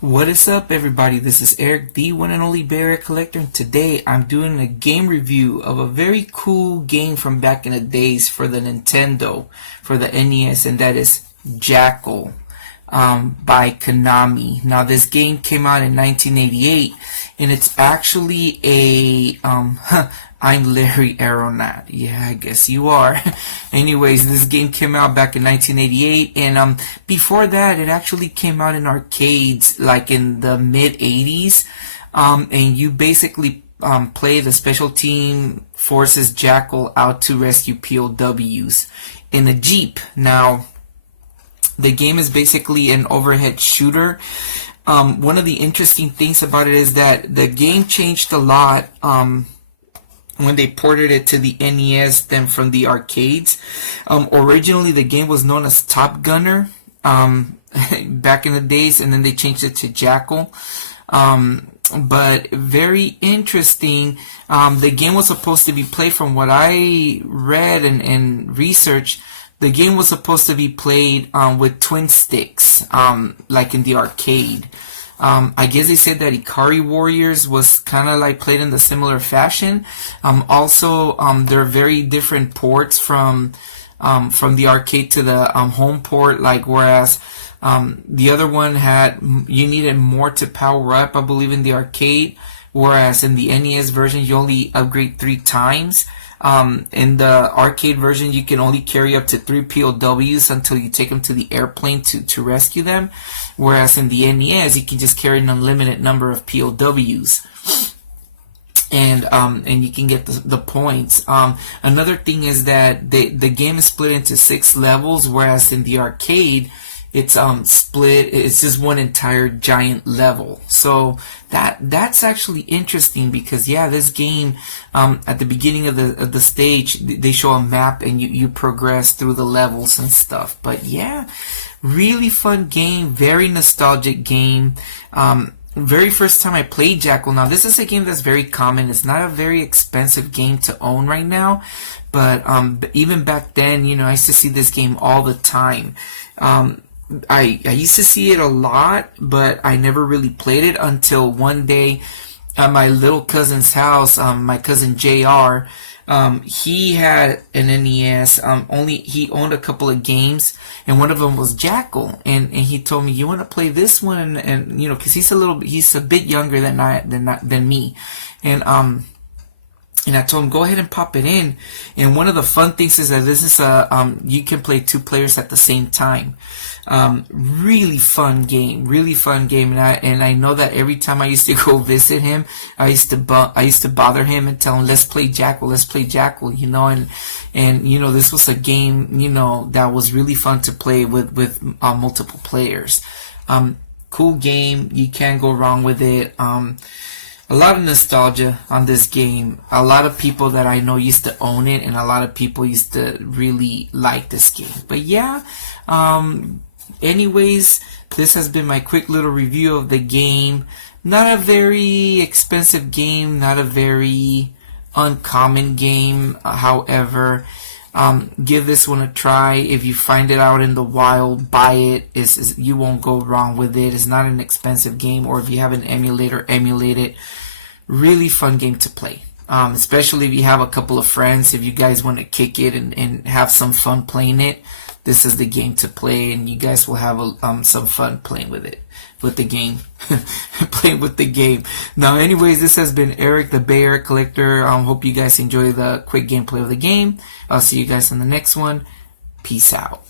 What is up, everybody? This is Eric, the one and only Bear Collector, and today I'm doing a game review of a very cool game from back in the days for the Nintendo, for the NES, and that is Jackal by Konami. Now, this game came out in 1988, and it's actually a I'm Larry Aeronaut. Yeah, I guess you are. Anyways, this game came out back in 1988, and before that, it actually came out in arcades like in the mid 80s, and you basically play the Special Team Forces Jackal out to rescue POWs in a Jeep. Now, the game is basically an overhead shooter. One of the interesting things about it is that the game changed a lot when they ported it to the NES than from the arcades. Originally, the game was known as Top Gunner back in the days, and then they changed it to Jackal. But very interesting. The game was supposed to be played, from what I read and researched. The game was supposed to be played with twin sticks, like in the arcade. I guess they said that Ikari Warriors was kind of like played in the similar fashion. Also, there are very different ports from the arcade to the home port. Like whereas the other one you needed more to power up, I believe, in the arcade. Whereas in the NES version, you only upgrade 3 times. In the arcade version, you can only carry up to 3 POWs until you take them to the airplane to rescue them. Whereas in the NES, you can just carry an unlimited number of POWs. And you can get the points. Another thing is that the game is split into 6 levels, whereas in the arcade, it's split. It's just one entire giant level. So that's actually interesting because this game at the beginning of the stage, they show a map and you progress through the levels and stuff. But yeah, really fun game, very nostalgic game. Very first time I played Jackal. Now, this is a game that's very common. It's not a very expensive game to own right now, but even back then, I used to see this game all the time. I used to see it a lot, but I never really played it until one day at my little cousin's house. My cousin JR, he had an NES. He owned a couple of games, and one of them was Jackal. And he told me, "You want to play this one?" And because he's a bit younger than me, and I told him, go ahead and pop it in. And one of the fun things is that this is you can play 2 players at the same time. Really fun game, and I know that every time I used to go visit him, I used to bother him and tell him, let's play Jackal, and this was a game, that was really fun to play with multiple players. Cool game, you can't go wrong with it. A lot of nostalgia on this game. A lot of people that I know used to own it, and a lot of people used to really like this game. But yeah, anyways, this has been my quick little review of the game. Not a very expensive game, not a very uncommon game. However, give this one a try. If you find it out in the wild, buy it. You won't go wrong with it. It's not an expensive game, or if you have an emulator, emulate it. Really fun game to play. Especially if you have a couple of friends. If you guys want to kick it and have some fun playing it, this is the game to play, and you guys will have some fun playing with the game. Playing with the game. Now, anyways, this has been Eric, the Bay Area Collector. Hope you guys enjoy the quick gameplay of the game. I'll see you guys in the next one. Peace out.